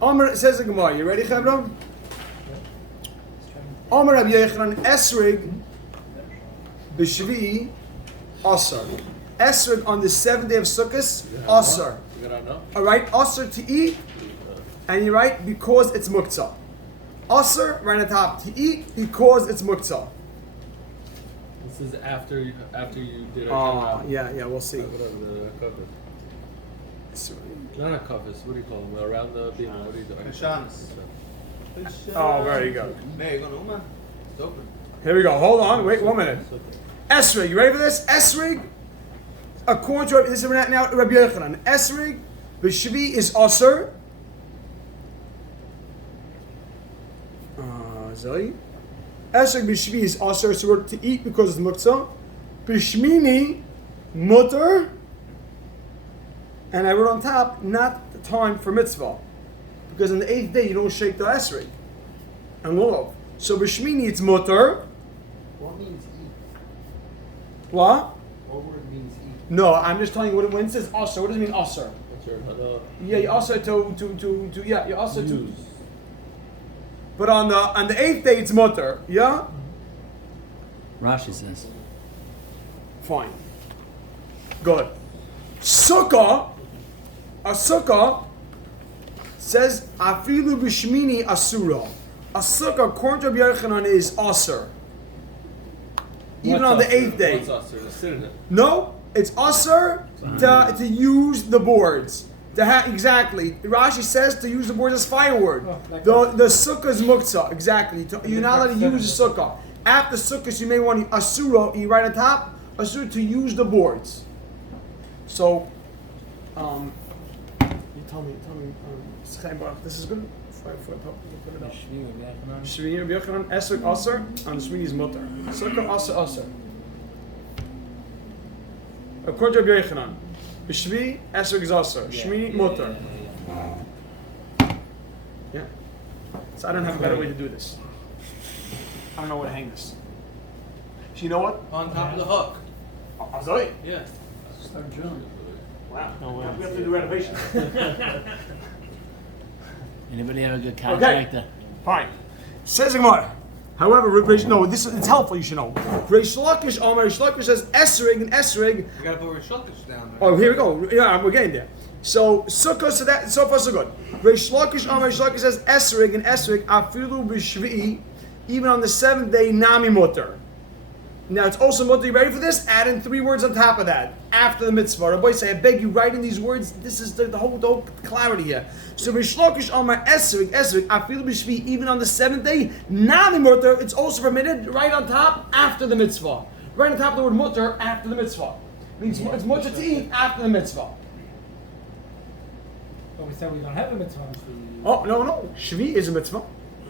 Omer says the Gemara. You ready, Chevron? Omer Rabbi Yochanan Esrig b'Shvi'i Asar. Esrig on the 7th day of Sukkot, Asar. All right, Asar to eat, and you write because it's muktzah. Asar right on top to eat because it's muktzah. This is after you did a yeah, we'll see. Whatever the kafis. Not a kafis. What do you call them? Around the beam. What do you do? Oh, very good. Here we go. Hold on. Wait 1 minute. Esrig. You ready for this? Esrig. According to this is now Rabbi Yochanan. Esrig b'Shvi is Asar. Zoe. Esrig b'Shvi is Asar, so we're to eat because it's muktzah. B'Shmini mutter. And I wrote on top, not the time for mitzvah. Because on the 8th day, you don't shake the esrog and lulav. So b'shmini, it's mutter. What means eat? What? What word means eat? No, I'm just telling you when it says asr. What does it mean asr? Yeah, you asr to yeah, you asr to. But on the 8th day, it's mutter. Yeah. Rashi says. Fine. Good. Sukkah. A sukkah says afilu b'shmini asura. A sukkah according to Rabbi Yochanan is asur. Even on the 8th day. What's asur? The synonym. No, it's asur to use the boards. Exactly. Rashi says to use the boards as firewood. The sukkah is muktzah. Exactly. You're not allowed to use the sukkah. After sukkah, you may want asura. You write on top asura to use the boards. So. You tell me, this is good? Put it up. Shvi Rabbi Yochanan, Esrog Asar, and Shvi is Mutter. Sukkah Asar. According to Rabbi Yochanan, Shvi, Esrog is Asar, Shvi, Mutter. Yeah. So I don't have a better way to do this. I don't know where to hang this. So you know what? On top of the hook. Azoi? Yeah. Start drilling. Wow. We have to do renovation. Anybody have a good contractor? Fine. Says the Gemara. However, it's helpful. You should know. Reish Lakish says Esrig and Esrig. You gotta put Reish Lakish down there. Oh, here we go. Yeah, we're getting there. So Sukkah, so far so good. Reish Lakish says Esrig and Esrig afilu b'Shvi'i, even on the 7th day nami mutter. Now it's also mutter. You ready for this? Add in 3 words on top of that after the mitzvah. Rabbi say, I beg you, write in these words. This is the whole clarity here. So Rishlokish Amar Esrig, I feel b'shvi even on the 7th day. Nami mutter. It's also permitted. Right on top after the mitzvah. Right on top of the word mutter after the mitzvah. Means it's mutter to eat after the mitzvah. But we said we don't have a mitzvah. Oh no, Shvi is a mitzvah.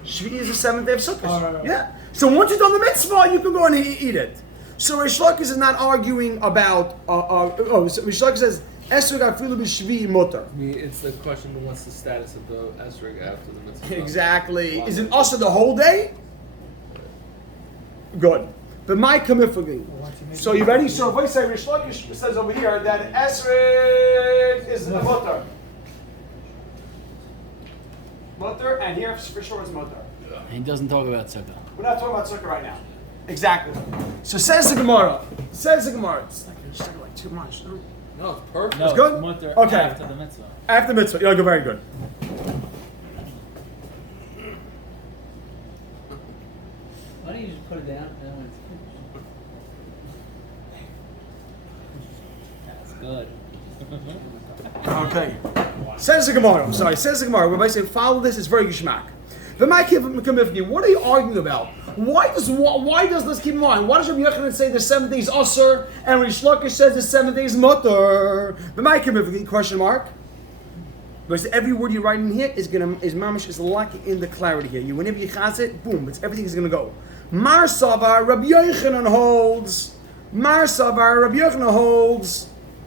Shvi is the 7th day of Sukkot. Right. Yeah. So once you've done the mitzvah, you can go and eat it. So Reish Lakish is not arguing about. So Reish Lakish says Esrog afilu b'shvi mutter. It's the question of what's the status of the esrog after the mitzvah. Exactly. Is it also the whole day? Good. But my kamifagin. So you ready? So if I say Reish Lakish says over here that Esrog is a mutter. Mutter, and here for sure it's mutter. He doesn't talk about sukkah. We're not talking about sukkah right now. Exactly. So says the Gemara. It's like like too much. No? No, it's perfect. No, It's good? mutter Okay. after the mitzvah. After the mitzvah. Yeah, go very good. Why don't you just put it down and then when it's finished? That's good. Okay. Says the Gemara. I'm sorry. Says the Gemara. When I say follow this, it's very geschmack. What are you arguing about? Why does let's keep in mind? Why does Rabbi Yochanan say the 7th day is Asr and Reish Lakish says the 7th day is Mutter? Question mark. Because every word you write in here is mamash is lacking in the clarity here. Whenever you chaz it, boom, everything is gonna go. Mar Savar Rabbi Yochanan holds.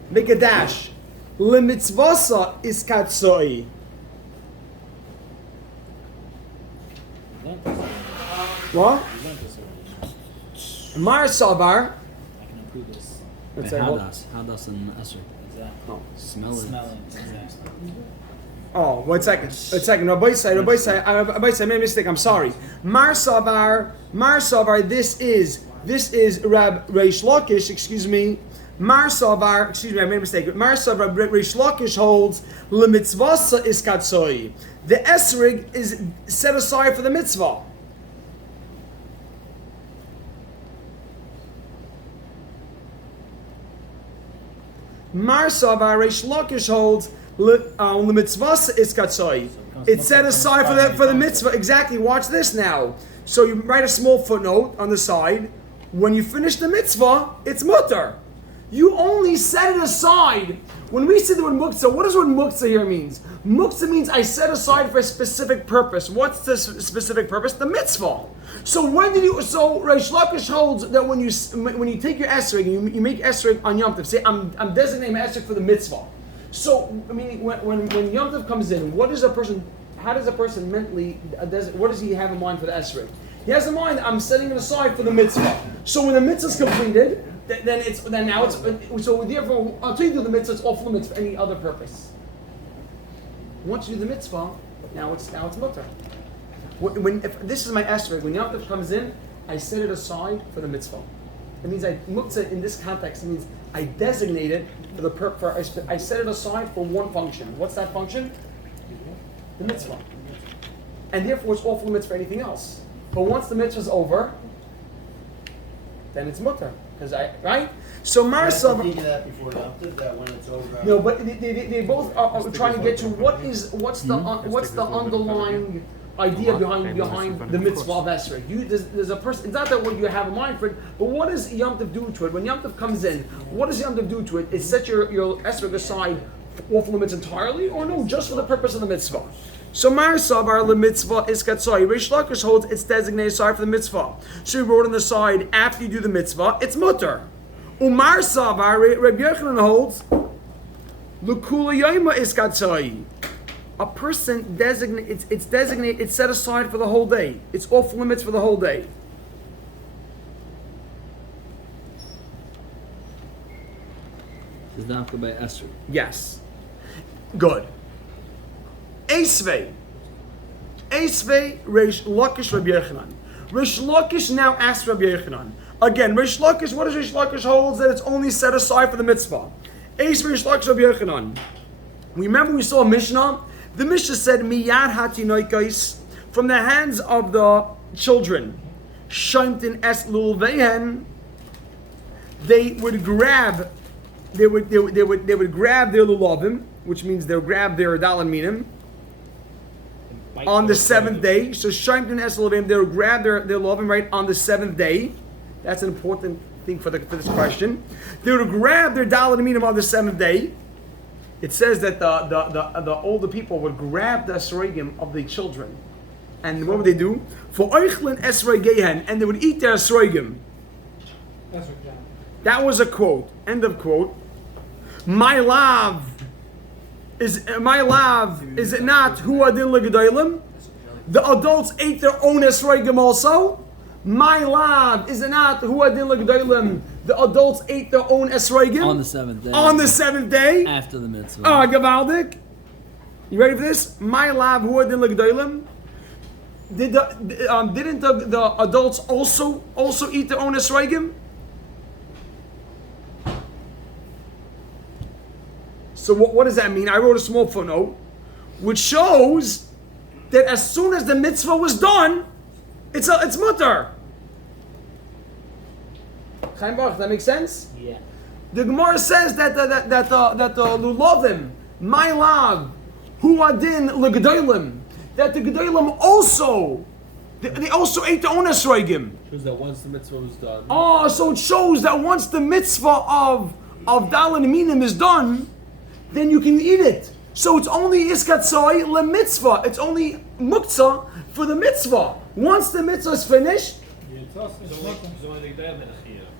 Make a dash. Lemitzvasa is katsoi. What? Mar Savar. I can improve this. Let's Wait, say what? Hadas and Esrog. Exactly. Oh. Smelling. Exactly. Oh, 1 second. 1 second. Rabbi say, I made a mistake. I'm sorry. Mar Savar, this is Rab Reish Lakish, excuse me. Mar Savar, excuse me, I made a mistake. Mar Savar, Reish Lakish holds, Le mitzvasa is katsoi. The esrig is set aside for the mitzvah. Mar Savar, Reish Lakish holds, the mitzvah is katsoi. It's set aside for the mitzvah. Exactly. Watch this now. So you write a small footnote on the side. When you finish the mitzvah, it's mutter. You only set it aside. When we say the word muktzah, what does the word muktzah here means? Muktzah means I set aside for a specific purpose. What's the specific purpose? The mitzvah. So Reish Lakish holds that when you take your esrog and you make esrog on Yom Tov, say I'm designating my esrog for the mitzvah. So, I mean, when Yom Tov comes in, how does a person mentally, what does he have in mind for the esrog? He has in mind, I'm setting it aside for the mitzvah. So when the mitzvah is completed, so therefore, until you do the mitzvah, it's off limits for any other purpose. Once you do the mitzvah, now it's mutter. If this is my esrog, when Yom Tov comes in, I set it aside for the mitzvah. It means muktzah in this context means I designate it for I set it aside for one function. What's that function? The mitzvah. And therefore it's off limits for anything else. But once the mitzvah is over, then it's mutter. Right? So Marsav. That before that when it's over. No, but they both are trying to get to what's the underlying idea behind the mitzvah of esrog. There's a person. It's not that what you have in mind for it, but what does Yom Tov do to it? When Yom Tov comes in, what does Yom Tov do to it? It set your esrog aside off limits entirely, or no, just for the purpose of the mitzvah. So Mar Savar the mitzvah is katsoi. Reish Lakish holds it's designated aside for the mitzvah. So he wrote on the side after you do the mitzvah, it's mutter. Umar Savar Rabbi Yochanan holds L'kula Yoma is katsoi. A person it's designated, it's set aside for the whole day. It's off limits for the whole day. Is not by Esther. Yes. Good. Esvei, Reish Lakish Rabbi Yochanan. Reish Lakish now asks Rabbi Yochanan. Again, Reish Lakish, what does Reish Lakish holds? That it's only set aside for the mitzvah. Esvei Reish Lakish Rabbi Yochanan. Remember we saw a Mishnah? The Mishnah said, Miyad hatinoikais, from the hands of the children, Shaimtin es lulvehen, they would grab their lulavim, which means they would grab their dalan minim, on the seventh day. So Shaimtin es lulvehen, they would grab their lulavim right on the seventh day. That's an important thing for this question. They would grab their dalan minim on the seventh day. It says that the older people would grab the esrogim of the children, and what would they do? For oichlin esrogehen, and they would eat their esrogim. That was a quote. End of quote. My love is it not hu adin legedolim? The adults ate their own esrogim also. My love is it not hu adin legedolim? The adults ate their own esrogim on the seventh day. On the seventh day after the mitzvah. Gavaldik. You ready for this? My love hu adin legedolim. Didn't the adults also eat their own esrogim? So what does that mean? I wrote a small footnote, which shows that as soon as the mitzvah was done, it's mutter. Chaim Baruch, that makes sense? Yeah. The Gemara says that the lulavim, my love, hu adin legedolim, that the gedolim also ate their own esrogim. Shows that once the mitzvah was done. Oh, so it shows that once the mitzvah of dalan minim is done, then you can eat it. So it's only iskatzoi le mitzvah. It's only muktzah for the mitzvah. Once the mitzvah is finished, So only the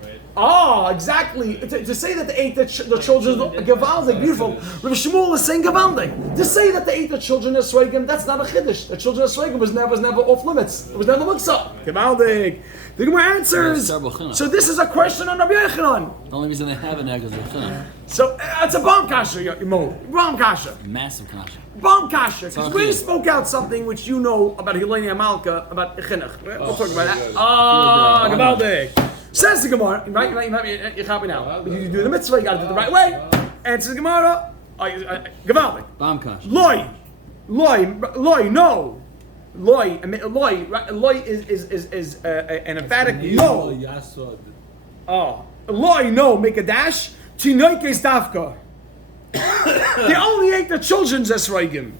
right? Oh, exactly. To say that they ate the children Gavaldik, beautiful. Rabbi Shmuel is saying Gavaldik. To say that they ate the children of Sreigim, that's not a chiddush. The children of Sreigim was never off limits. It was never muksa. Gavaldik. The Gemara answers. So this is a question on Rabbi Yochanan. The only reason they have an egg is they're So it's a bomb kasha, bomb kasha. massive kasha. Bomb kasha. Because we spoke out something which you know about Hilani Amalka, about chinuch. We'll talk about that. Ah, Gavaldik. Says the Gemara, right? You're happy now. You do the mitzvah, you got to do it the right way. Answers the Gemara, Gavaldik. Bomb kasha. Loi, no. Loi is an emphatic no. Oh, loi, no. Make a dash. Tinoikes dafka. They only ate the children's esrogim.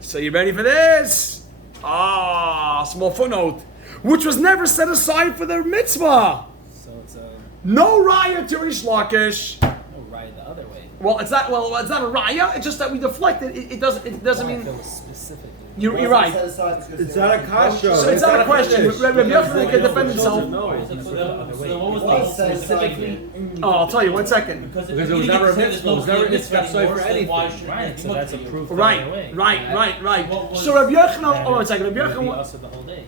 So you ready for this? Small footnote. Which was never set aside for the mitzvah. So it's a No raya to Rish Lakish. no right the other way. Well, it's not a raya. It's just that we deflect it. It doesn't If mean it was specifically. you're right. It's not a kasha. So it's not a question. Rabbi Yochanan can defend himself. What was the specifically? Oh, I'll tell you. 1 second. Because it was never a mitzvah. It was never a mitzvah for anything. Right, So that's a proof. Right. So Rabbi Yochanan. Oh, 1 second. Rabbi Yochanan. Yochanan. Also the whole day.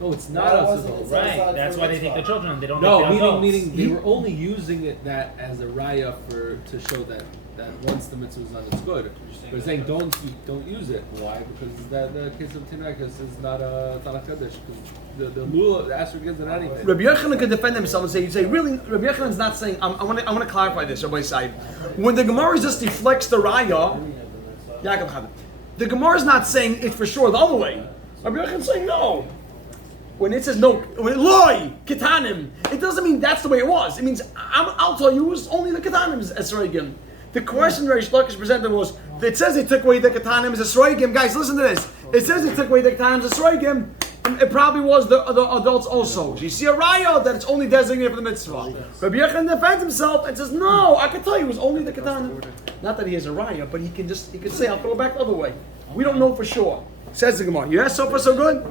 No, it's not us. Right. That's why they take the children. They don't. No, take the adults. meaning they were only using that as a raya to show that once the mitzvah is done, it's good. They're saying don't use it. Why? Because the case of Tinaikas is not a kaddish. Because the lula, the Asher gives it anything. Rabbi Yochanan could defend himself and say, really, Rabbi Yochanan's not saying. I want to clarify this, Rabbi Side. When the Gemara just deflects the raya, the Gemara is not saying it for sure the other way. Rabbi Yochanan's saying no. When it says no, loy ketanim, it doesn't mean that's the way it was. It means I'll tell you, it was only the ketanim's esrogim. The question Reish Lakish presented was, it says they took away the ketanim's esrogim. Guys, listen to this. It says they took away the ketanim's esrogim. It probably was the adults also. You see a raya that it's only designated for the mitzvah. Rabbi Yochanan defends himself and says, no, I can tell you it was only the ketanim. Not that he has a raya, but he can say, I'll throw it back the other way. We don't know for sure. Says the Gemara. Yeah, so far so good?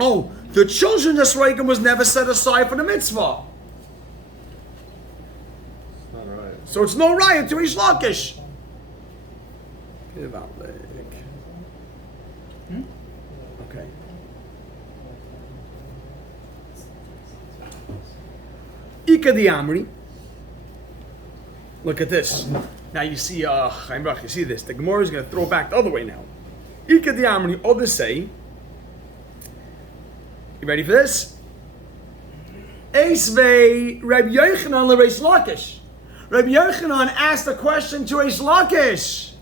Oh, the children's esrogim was never set aside for the mitzvah. It's not right. So it's no raya to Rish Lakish. Okay. Ika di Amri. Look at this. Now you see, Chaim Brach, you see this. The Gemara is going to throw it back the other way now. Ika di Amri, Odisei. You ready for this? Eisvei Rabbi Yochanan l'Reish Lakish. Rabbi Yochanan asked a question to Reish Lakish.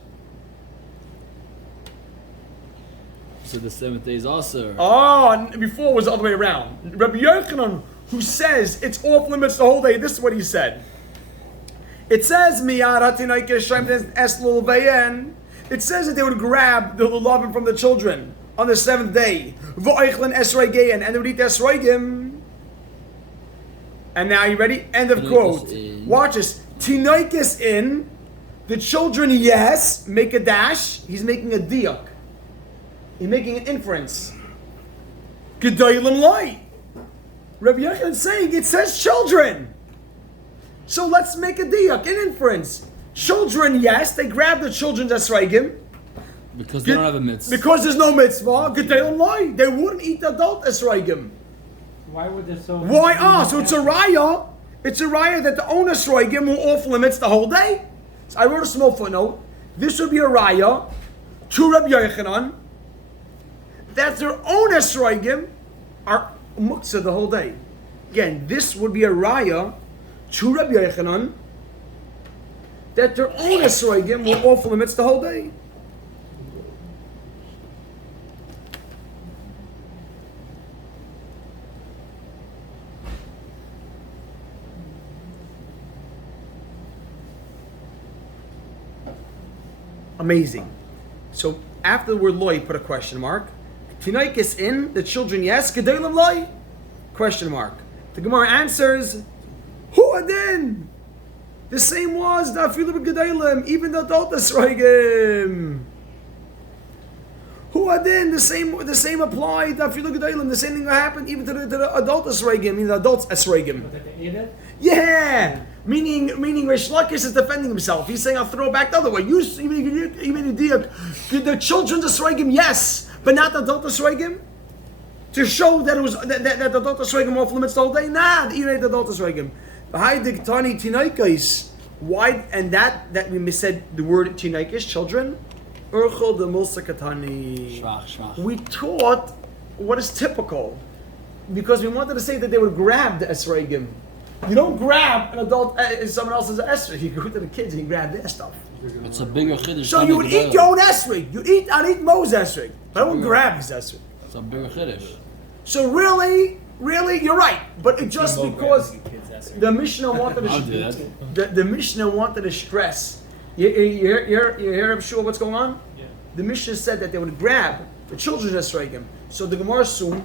So the 7th day is also. Oh, and before it was the other way around. Rabbi Yochanan, who says it's off limits the whole day, this is what he said. It says, it says that they would grab the lulavim from the children on the 7th day. And they would eat their esrogim. And now you ready? End of quote. Watch this. Tinoikis in. The children, yes. Make a dash. He's making a diak. He's making an inference. Gedailim light. Rabbi Yochanan is saying it says children. So let's make a diak, an inference. Children, yes. They grab the children's esrogim. Because they don't have a mitzvah. Because there's no mitzvah, Gedailim light. They wouldn't eat the adult esrogim. Why would there so? Why? So it's a raya. It's a raya that the own esrogim were off limits the whole day. So I wrote a small footnote. This would be a raya to Rabbi Yochanan that their own esrogim are muktzah the whole day. Again, this would be a raya to Rabbi Yochanan that their own esrogim were off limits the whole day. Amazing. So after the word loy, put a question mark. Tinaikis in, the children yes, Gedailim loy? Question mark. The Gemara answers, Hu adin? The same was the afilu Gedailim, even the adult esrogim. Hu Who are then the same applied. If you look at the Ilim, the same thing will happen even to the adult esregim, meaning the adults esregim. But they ate it? Yeah, meaning Reish Lakish is defending himself. He's saying, I'll throw it back the other way. You the children's esregim, yes, but not the adult esregim. To show that it was that the adult esregim off limits the whole day. Nah, the adult esregim. V'haidik tani tinaikais. Why? And that we said the word tinaikis, children. Urchel the mulsakatani. Shvach. We taught what is typical because we wanted to say that they would grab the esregim. You don't grab an adult, someone else's esrog. You go to the kids and you grab their stuff. It's a bigger chiddush. So you would eat your own esrog. I'd eat Mo's esrog, but I won't grab his esrog. It's a bigger chiddush. So really, you're right. But it just because the Mishnah wanted I'll do to that. the Mishnah wanted to stress. You hear I'm sure what's going on? Yeah. The Mishnah said that they would grab the children's esregim. So the Gemara assumed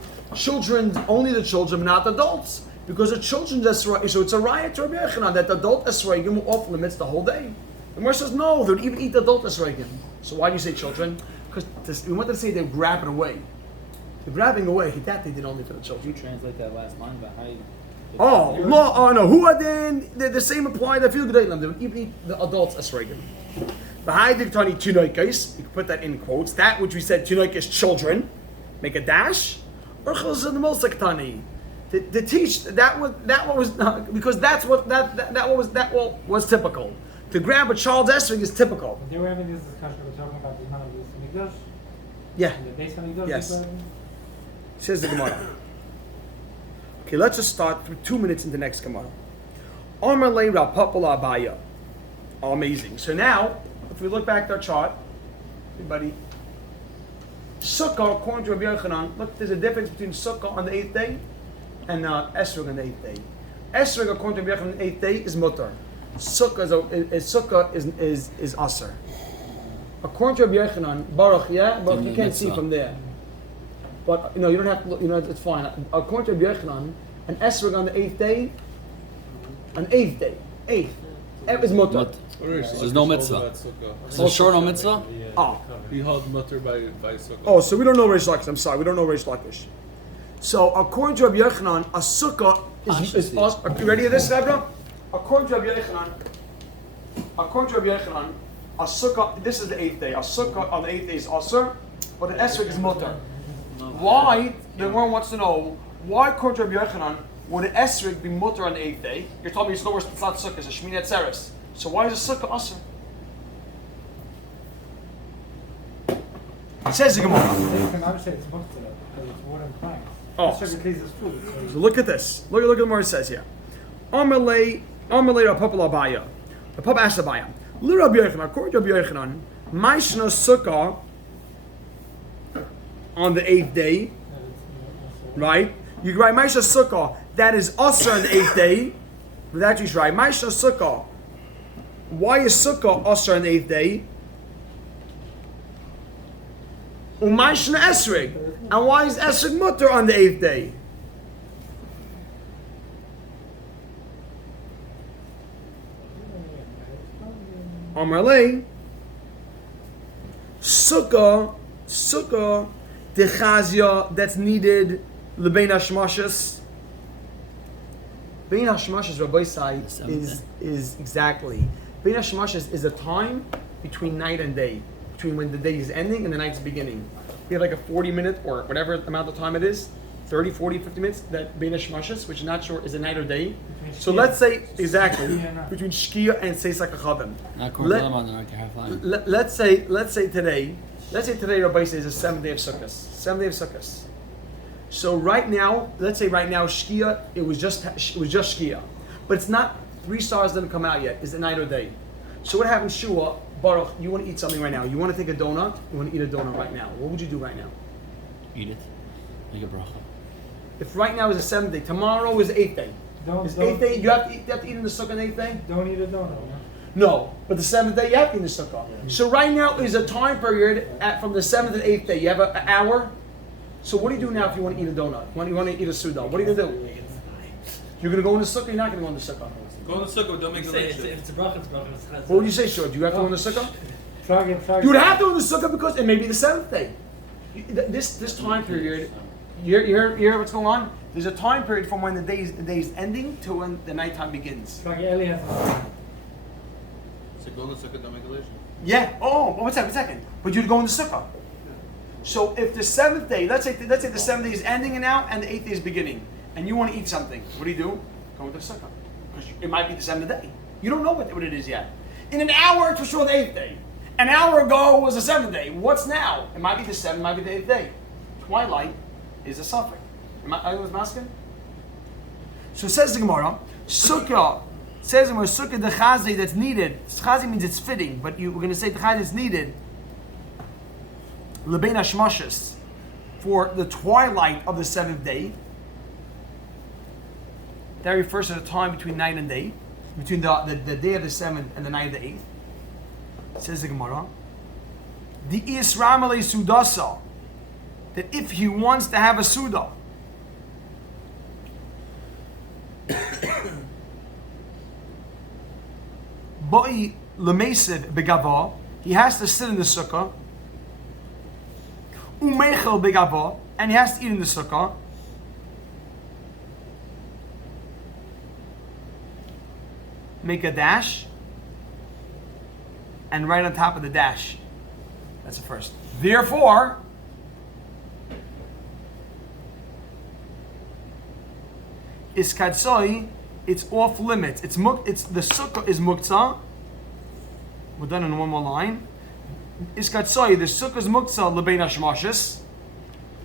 only the children, not adults, because the children's esregim. So it's a riot to Rabbi Yochanan that the adult esregim were off limits the whole day. The Gemara says no, they would even eat the adult esregim. So why do you say children? Because we wanted to say they would grab it away. The grabbing away, that they did only for the children. You translate that last line behind. No. Who are then the same apply that feel good? They would even eat the adults esregim. Behind the tani tunoikais, you can put that in quotes. That which we said tunoikais children, make a dash. Urchels in the mulsaktani. To teach that one was because that's what that was typical. To grab a child's esrog is typical. When they were having this discussion, we were talking about the amount of this Hamikdash. Yeah. And the base Hamikdash. Yes. Says the Gemara. Okay, let's just start 2 minutes into the next Gemara. Amarle Rapapala Abaya. Amazing. So now, if we look back at our chart, everybody, Sukkah, according to Rabbi Yochanan, look, there's a difference between Sukkah on the 8th day and Esrog on the 8th day. Esrog, according to Rabbi Yochanan, on the 8th day is mutter. Sukkah is aser. According to Rabbi Yochanan, Baruch, Baruch, you can't see from there. But you don't have to look, it's fine. According to Rabbi Yochanan, an esrog on the 8th day, is mutter. There's no mitzvah. So sure no mitzvah? He held mutter by Sukkah. Oh, so we don't know Reish Lakish. I'm sorry, we don't know Reish Lakish. So according to Rabbi Yochanan, a sukkah is are you ready for this, Deborah? According to Rabbi Yochanan, a sukkah, this is the 8th day. A sukkah on the 8th day is aser, but an esrog is mutter. Why? The one wants to know why, according to Rabbi Yochanan, would an esrog be mutter on the 8th day? You're telling me it's not sukkah, it's a shmini atzeres. So why is a sukkah aser? It says the Gemara. They can obviously it's supposed to because it's water and planks. Oh. Sugar tastes as food. So look at this. Look at what the Gemara says here. Amalei Rapapa Labaya. The Papa asked Abaya. Li Rabbi Yochanan, according to Rabbi Yochanan, Maishna Sukkah on the 8th day, right? You can write Maishna Sukkah, that is Asr on the 8th day. But actually, you should write Maishna Sukkah. Why is Sukkah Asr on the 8th day? Umayshna Esrig. And why is Esrig Mutter on the 8th day? Amarle, Sukkah, the chazia that's needed, lebein hashmashas. Bein hashmashas, Rabbi Sai, is exactly. Bein hashmashas is a time between night and day, between when the day is ending and the night's beginning. You have like a 40-minute or whatever amount of time it is, 30, 40, 50 minutes, that bein hashmashas, which I'm not sure is a night or day. So let's say, exactly, between Shkia and Seisak HaChavim. Let's say today, Rabbi says is the 7th day of Sukkot. So right now, let's say right now, Shkia, it was just Shkia. But it's not, 3 stars didn't come out yet. Is it night or day? So what happens, Shua, Baruch, you want to eat something right now. You want to take a donut, you want to eat a donut right now. What would you do right now? Eat it. Make a bracha. If right now is the 7th day, tomorrow is the 8th day. It's 8th day, you have to eat in the sukkah on the 8th day? Don't eat a donut. No, but the 7th day you have to eat in the sukkah. So right now is a time period from the 7th and 8th day. You have an hour. So what do you do now if you want to eat a donut? You want to eat a suda? What are you going to do? You're going to go in the sukkah? You're not going to go in the sukkah? Go in the sukkah, don't make a late shift. It's a bracha, it's bracha. What would you say, Shor? Do you have to go in the sukkah? Try You would have to go in the sukkah because it may be the 7th day. This time period, you hear what's going on? There's a time period from when the day is ending to when the nighttime begins. Like Eli has So go to Sukkah, don't make a relation. Yeah. Oh, one second. But you'd go in the sukkah. So if the seventh day, let's say the seventh day is ending now and the eighth day is beginning, and you want to eat something, what do? Go into the sukkah, because it might be the seventh day. You don't know what it is yet. In an hour, it's for sure the eighth day. An hour ago was the seventh day. What's now? It might be the seventh, might be the eighth day. Twilight is a suffix. I was masking. So it says the Gemara, sukkah. Says in sukkah the chazi that's needed. Chazi means it's fitting, but we're going to say the chazi is needed. Lebein hashmashis, for the twilight of the seventh day. That refers to the time between night and day, between the day of the seventh and the night of the eighth. Says the Gemara, the Isramale Sudasa, that if he wants to have a Suda, Boi Lemesiv Begava, he has to sit in the Sukkah, Umechel Begava, and he has to eat in the Sukkah. Make a dash, and right on top of the dash. That's the first. Therefore, iskatsoi, it's off limits. It's the sukkah is muktzah. We're done in one more line. Iskatsoi, the sukkah is muktzah lebein hashmashis.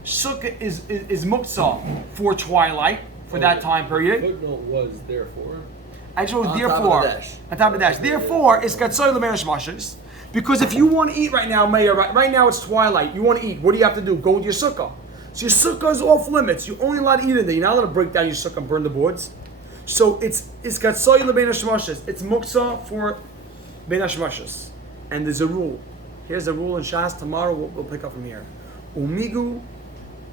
Sukkah is muktzah for twilight, for that time period. Footnote was therefore. I just wrote On therefore. top of the dash. On top of the dash. Therefore, it's katsoy lebein hashmashis. Because if you want to eat right now, Meir, right now it's twilight. You want to eat. What do you have to do? Go to your sukkah. So your sukkah is off limits. You're only allowed to eat in there. You're not allowed to break down your sukkah and burn the boards. So it's katsoy lebein hashmashis. It's muktzah for bein hashmashis. And there's a rule. Here's a rule in Shas. Tomorrow we'll pick up from here. Umigu,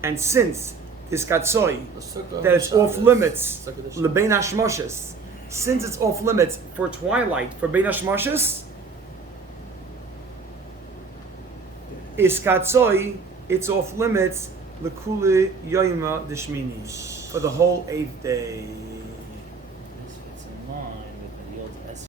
and since this katsoy that it's off limits, lebein hashmashis. Since it's off limits for twilight, for bein hashmashis, iskatzoi, it's off limits lekuli yoyma deshmini, for the whole 8th day.